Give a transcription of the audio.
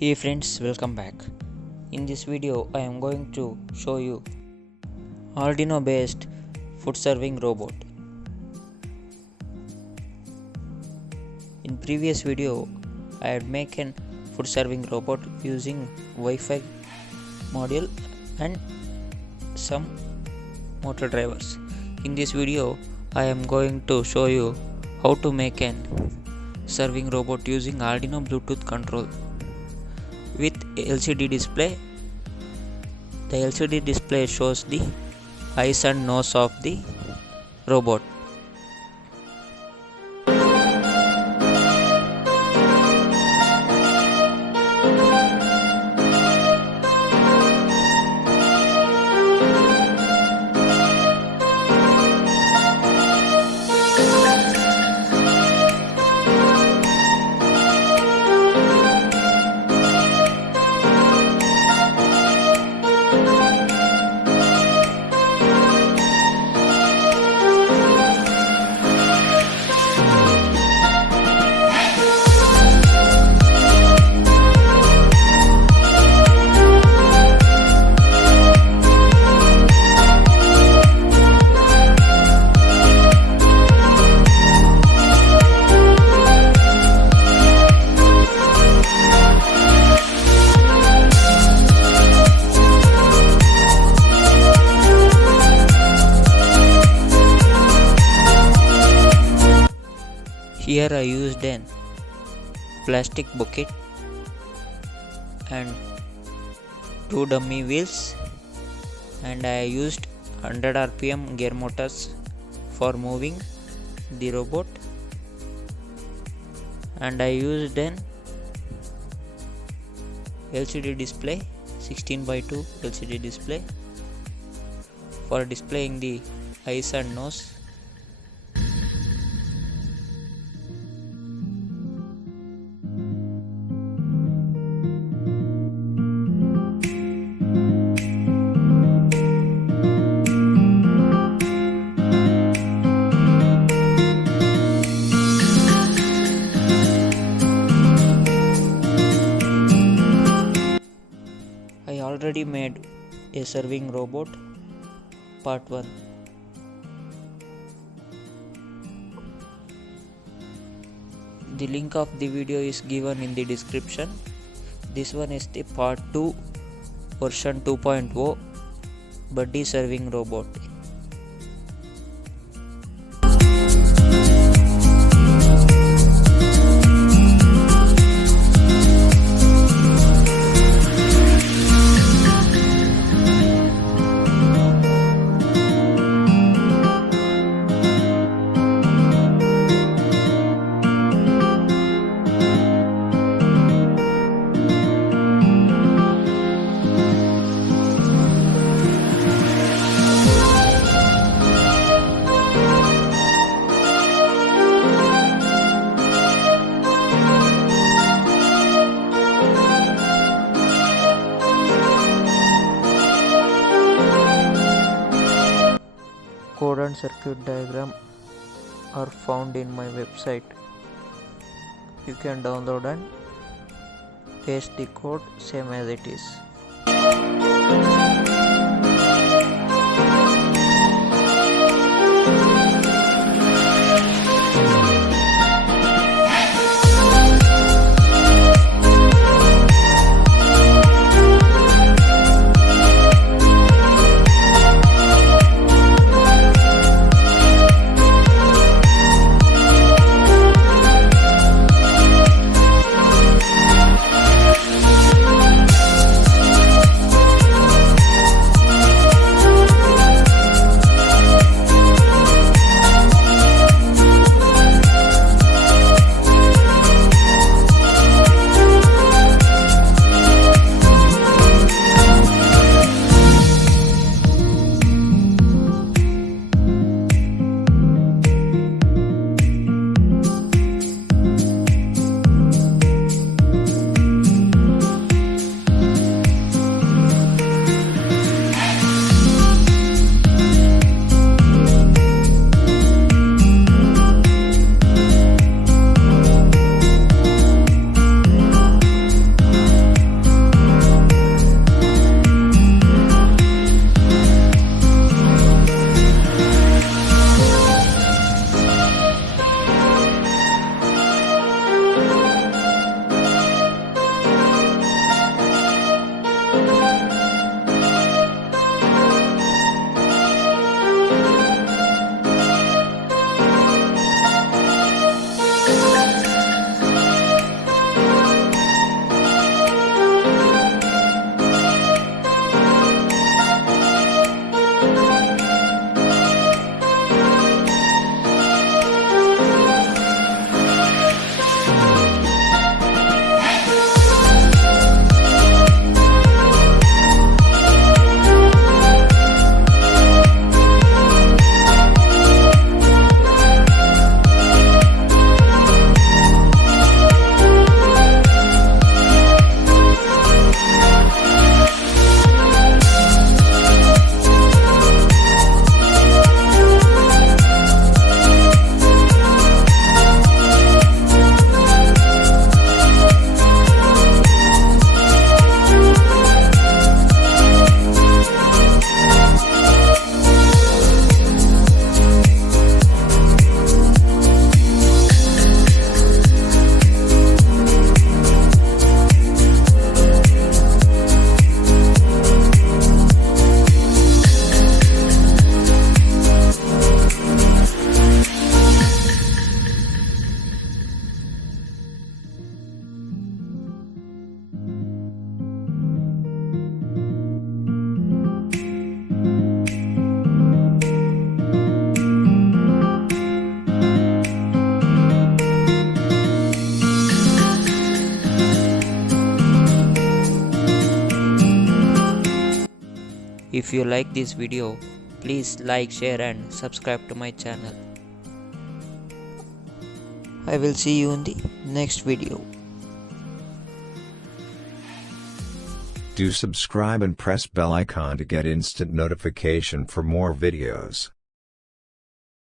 Hey friends, welcome back. In this video I am going to show you Arduino based food serving robot. In previous video I had made a food serving robot using Wi-Fi module and some motor drivers. In this video I am going to show you how to make a serving robot using Arduino Bluetooth control with LCD display. The LCD display shows the eyes and nose of the robot. Here I used a plastic bucket and 2 dummy wheels, and I used 100 RPM gear motors for moving the robot, and I used an LCD display 16:2 LCD display for displaying the eyes and nose. I already made a serving robot part 1. The link of the video is given in the description. This one is the part 2 version 2.0 buddy serving robot. Code and circuit diagram are found in my website. You can download and paste the code same as it is. If you like this video, please like, share and subscribe to my channel. I will see you in the next video. Do subscribe and press bell icon to get instant notification for more videos.